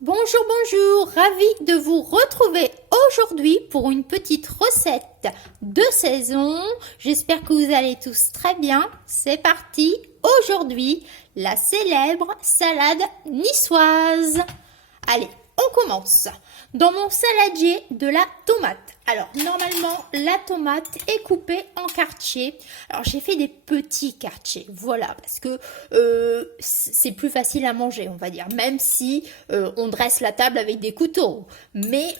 Bonjour, bonjour, ravie de vous retrouver aujourd'hui pour une petite recette de saison. J'espère que vous allez tous très bien. C'est parti. Aujourd'hui, la célèbre salade niçoise. Allez, on commence. Dans mon saladier, de la tomate. Alors, normalement, la tomate est coupée en quartiers. Alors, j'ai fait des petits quartiers, voilà, parce que c'est plus facile à manger, on va dire, même si on dresse la table avec des couteaux. Mais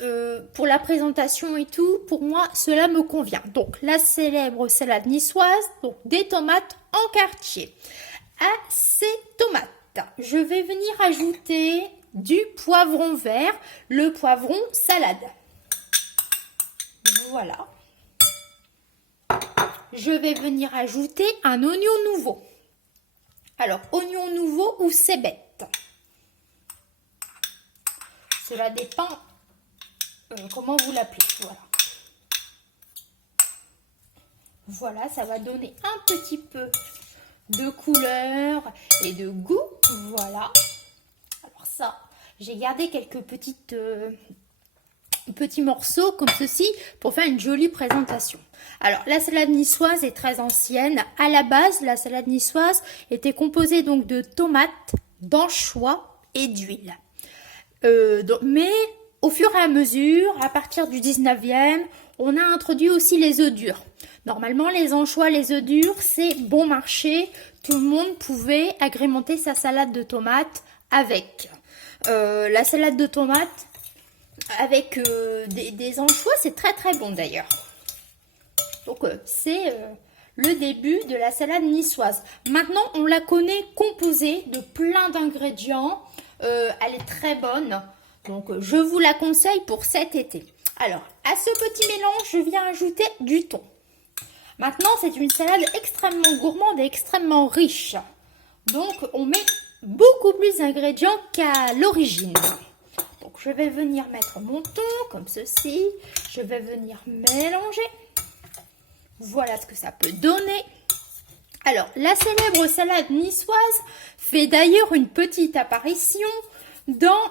pour la présentation et tout, pour moi, cela me convient. Donc, la célèbre salade niçoise, donc des tomates en quartiers. À ces tomates, je vais venir ajouter du poivron vert, le poivron salade. Voilà. Je vais venir ajouter un oignon nouveau. Alors, oignon nouveau ou cébette. Cela dépend comment vous l'appelez. Voilà. Voilà, ça va donner un petit peu de couleur et de goût. Voilà. Alors ça, j'ai gardé quelques petits morceaux comme ceci pour faire une jolie présentation. Alors la salade niçoise est très ancienne. À la base, la salade niçoise était composée donc de tomates, d'anchois et d'huile. Mais au fur et à mesure, à partir du 19e, on a introduit aussi les œufs durs. Normalement, les anchois, les œufs durs, c'est bon marché. Tout le monde pouvait agrémenter sa salade de tomates avec. La salade de tomates avec des anchois, c'est très très bon d'ailleurs. Donc c'est le début de la salade niçoise. Maintenant, on la connaît composée de plein d'ingrédients. Elle est très bonne. Donc je vous la conseille pour cet été. Alors, à ce petit mélange, je viens ajouter du thon. Maintenant, c'est une salade extrêmement gourmande et extrêmement riche. Donc, on met beaucoup plus d'ingrédients qu'à l'origine. Donc, je vais venir mettre mon thon comme ceci. Je vais venir mélanger. Voilà ce que ça peut donner. Alors, la célèbre salade niçoise fait d'ailleurs une petite apparition dans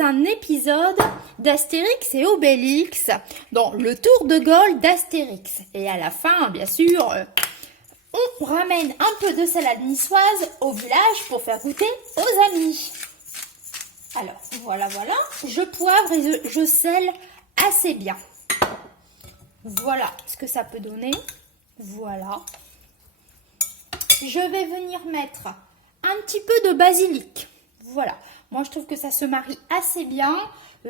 un épisode d'Astérix et Obélix, dans le tour de Gaulle d'Astérix. Et à la fin, bien sûr, on ramène un peu de salade niçoise au village pour faire goûter aux amis. Alors, voilà. Je poivre et je sèle assez bien. Voilà ce que ça peut donner. Voilà. Je vais venir mettre un petit peu de basilic. Voilà. Moi, je trouve que ça se marie assez bien.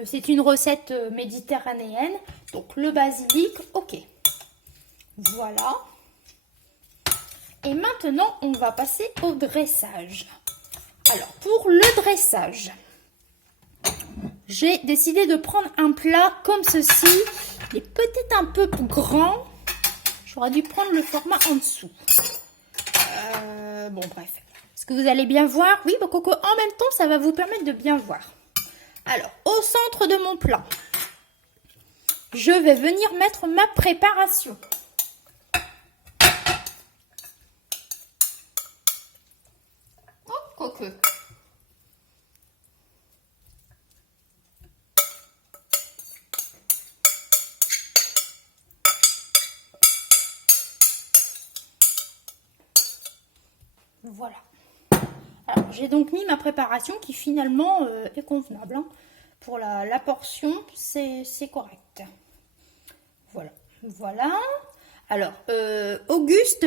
C'est une recette méditerranéenne. Donc, le basilic, ok. Voilà. Et maintenant, on va passer au dressage. Alors, pour le dressage, j'ai décidé de prendre un plat comme ceci. Il est peut-être un peu grand. J'aurais dû prendre le format en dessous. Bon, bref. Est-ce que vous allez bien voir? Oui, bon, Coco, en même temps, ça va vous permettre de bien voir. Alors, au centre de mon plat, je vais venir mettre ma préparation. Oh, Coco. Voilà. Alors, j'ai donc mis ma préparation qui finalement est convenable. Hein. Pour la portion, c'est correct. Voilà. Alors, Auguste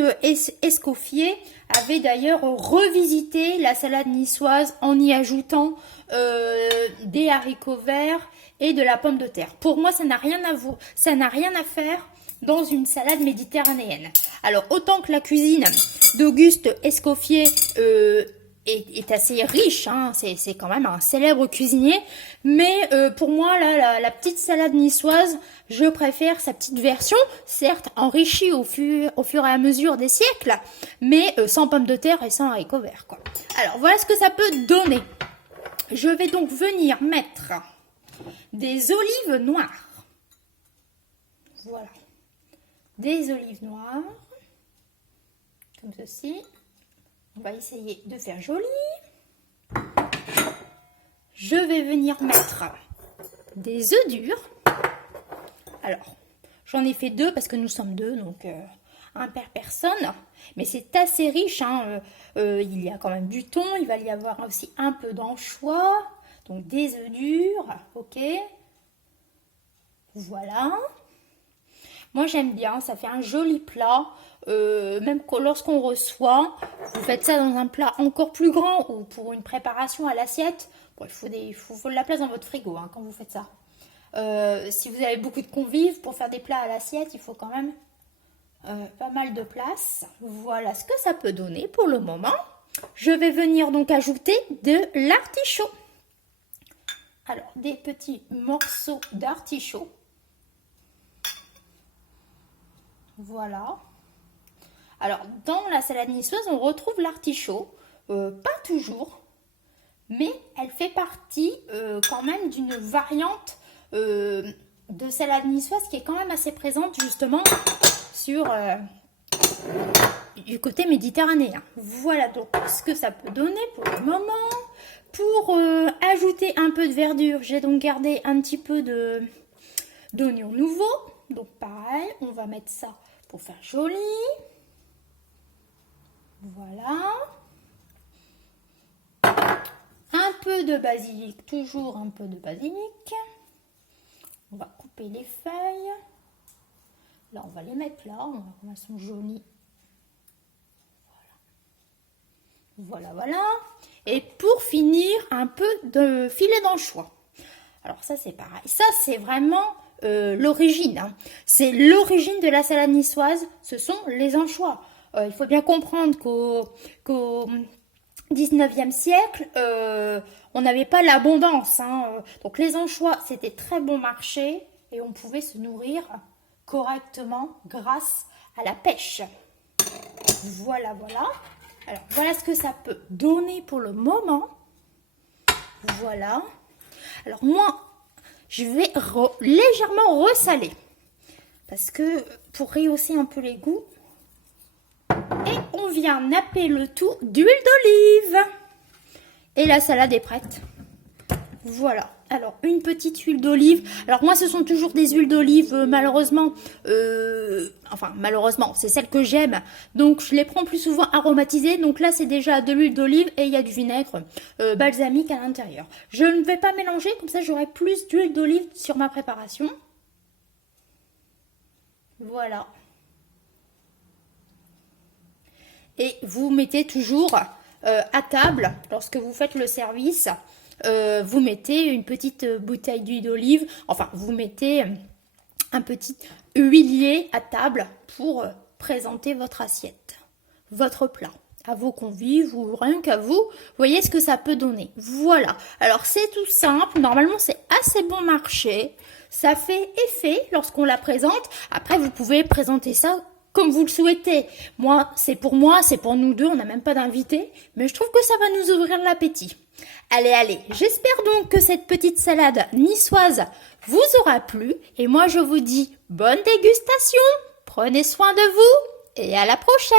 Escoffier avait d'ailleurs revisité la salade niçoise en y ajoutant des haricots verts et de la pomme de terre. Pour moi, ça n'a rien à faire dans une salade méditerranéenne. Alors, autant que la cuisine d'Auguste Escoffier est assez riche, hein, c'est quand même un célèbre cuisinier, mais pour moi, là, la petite salade niçoise, je préfère sa petite version, certes enrichie au fur et à mesure des siècles, mais sans pommes de terre et sans haricots verts, quoi. Alors, voilà ce que ça peut donner. Je vais donc venir mettre des olives noires. Voilà. Des olives noires, comme ceci. On va essayer de faire joli. je vais venir mettre des œufs durs. Alors, j'en ai fait 2 parce que nous sommes 2, donc un per personne. Mais c'est assez riche, hein. Il y a quand même du thon, il va y avoir aussi un peu d'anchois. Donc des œufs durs, ok. Voilà. Moi j'aime bien, ça fait un joli plat. Même lorsqu'on reçoit, vous faites ça dans un plat encore plus grand ou pour une préparation à l'assiette. Bon, il faut de la place dans votre frigo, hein, quand vous faites ça. Si vous avez beaucoup de convives, pour faire des plats à l'assiette, il faut quand même pas mal de place. Voilà ce que ça peut donner pour le moment. Je vais venir donc ajouter de l'artichaut. Alors, des petits morceaux d'artichaut. Voilà. Alors, dans la salade niçoise, on retrouve l'artichaut. Pas toujours, mais elle fait partie quand même d'une variante de salade niçoise qui est quand même assez présente justement sur du côté méditerranéen. Voilà donc ce que ça peut donner pour le moment. Pour ajouter un peu de verdure, j'ai donc gardé un petit peu d'oignons nouveaux. Donc pareil, on va mettre ça pour faire joli. Voilà. Un peu de basilic, toujours un peu de basilic. On va couper les feuilles. Là, on va les mettre là, elles sont jolies. Voilà, voilà. Et pour finir, un peu de filet d'anchois. Alors ça, c'est pareil. Ça, c'est vraiment l'origine. Hein. C'est l'origine de la salade niçoise. Ce sont les anchois. Il faut bien comprendre qu'au 19e siècle, on n'avait pas l'abondance. Hein. Donc les anchois, c'était très bon marché et on pouvait se nourrir correctement grâce à la pêche. Voilà, voilà. Alors, voilà ce que ça peut donner pour le moment. Voilà. Alors, moi, je vais légèrement ressaler. Parce que pour rehausser un peu les goûts. Et on vient napper le tout d'huile d'olive. Et la salade est prête. Voilà. Alors, une petite huile d'olive. Alors, moi, ce sont toujours des huiles d'olive, malheureusement. Malheureusement, c'est celle que j'aime. Donc, je les prends plus souvent aromatisées. Donc là, c'est déjà de l'huile d'olive et il y a du vinaigre balsamique à l'intérieur. Je ne vais pas mélanger, comme ça, j'aurai plus d'huile d'olive sur ma préparation. Voilà. Et vous mettez toujours à table, lorsque vous faites le service, vous mettez une petite bouteille d'huile d'olive, enfin vous mettez un petit huilier à table pour présenter votre assiette, votre plat, à vos convives ou rien qu'à vous. Voyez ce que ça peut donner. Voilà, alors c'est tout simple, normalement c'est assez bon marché, ça fait effet lorsqu'on la présente. Après vous pouvez présenter ça comme vous le souhaitez. Moi, c'est pour nous deux, on n'a même pas d'invité, mais je trouve que ça va nous ouvrir l'appétit. Allez, j'espère donc que cette petite salade niçoise vous aura plu, et moi je vous dis bonne dégustation, prenez soin de vous, et à la prochaine.